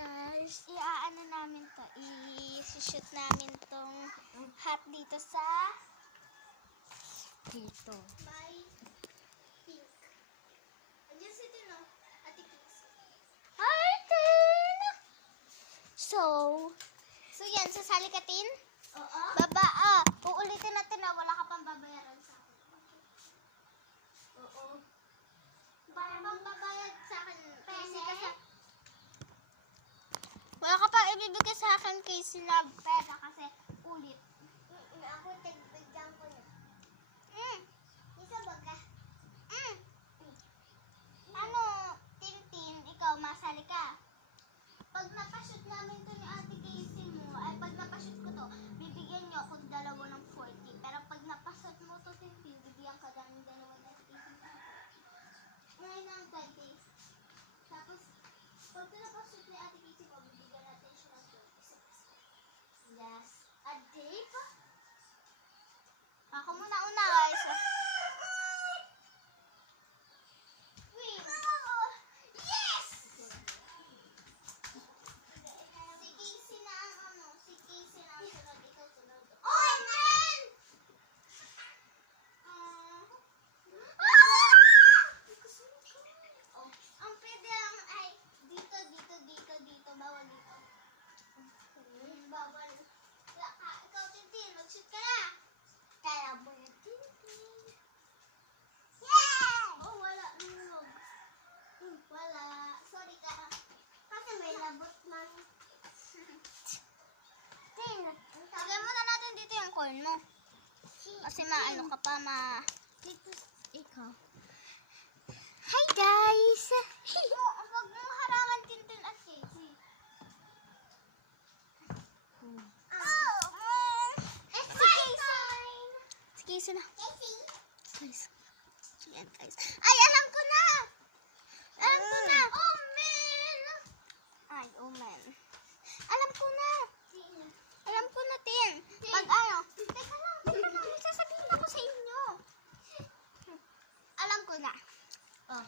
guys, iaano namin to, i-shoot namin tong hat dito sa dito. May pink. Andiyan si Tino, Ate Kings. Hi, Tin! So yan, sasali ka, Tin? Oo. Uulitin natin na wala ka pang babayaran sa akin. Oo. Para bang babayad sa akin, kasi wala ka Wala pa ibibigay sa akin kay Sinab pera kasi ulit. Ako tagbigyan ko na. Mm. Isa baga. Ano, Tintin, ikaw, masali ka. Pag napashoot namin to ni Ate Casey mo, ay pag napashoot ko to, bibigyan niyo ako dalawa ng 40. Pero pag napashoot mo to, Tintin, bibigyan ka ng dalawa ng 80. Ngayon ang 20. Tapos, pag napashoot ni Ate Casey mo, bibigyan natin siya ng 20. Yes. A day pa? Ako muna una, guys. Wait. Yes! Si Casey na ang si Casey na ang sunod. Ikaw sunod. Oh, man! Ang pwede lang ay dito. Bawal dito. Bawal. Ikaw, Tintin, mag-shoot ka na. Kaya mo yung Tintin. Yeah! Oh, wala. Nulog. Wala. Sorry ka. Kasi may labot man. Tin, Lagyan muna natin dito yung corn mo. Kasi maano ka pa, dito ikaw. Hi, guys! Huwag mong harangan, Tintin at Casey. It's Si Casey. Si Casey na. Casey. Guys. Ayan, guys. Ay, alam ko na! Oh, man! Ay, oh, man. Alam ko na, Tin. Pag teka lang. May sasabihin ako sa inyo. Alam ko na. Oh.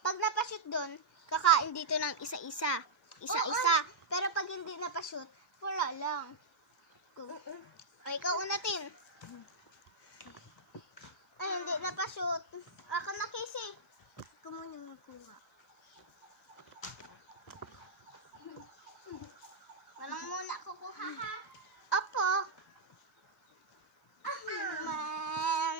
Pag napashoot doon, kakain dito ng isa-isa. Isa-isa. Pero pag hindi napashoot, wala lang. Ay, ikaw una, Tin. Ay, hindi napashoot. Ako na, Casey. Ikaw muna magkuha. Walang muna kukuha, ha? Opo. Man.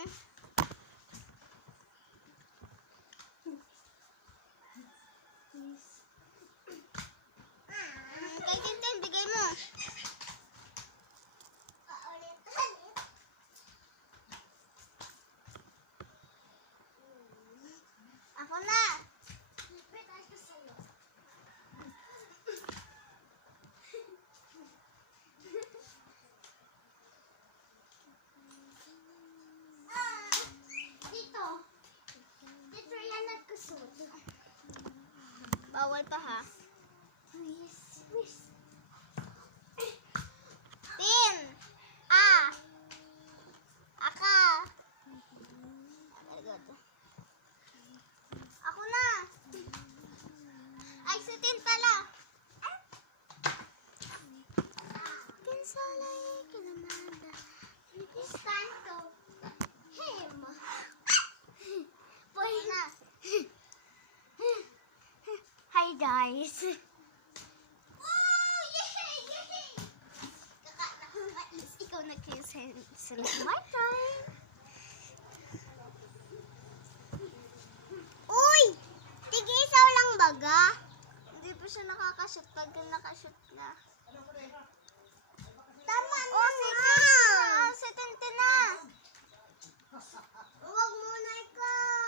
Kay Tintin, bigay mo. Ako na. Libre tayo sa'yo. Dito. Dito yan nagkusod. Bawal pa, ha? Wish. Tin! Aka! Very good. Ako na! Ay, si Tin pala! Kinsalay kinamada. It's time to him. Boy na! Hi guys. Oh! Yay! Nakakais. Ikaw nag-kiss sila. My time. Uy! Tig-isaw lang baga? Hindi pa siya nakakashoot pag nakashoot na. Tama na Si Tintin na! Huwag muna ikaw.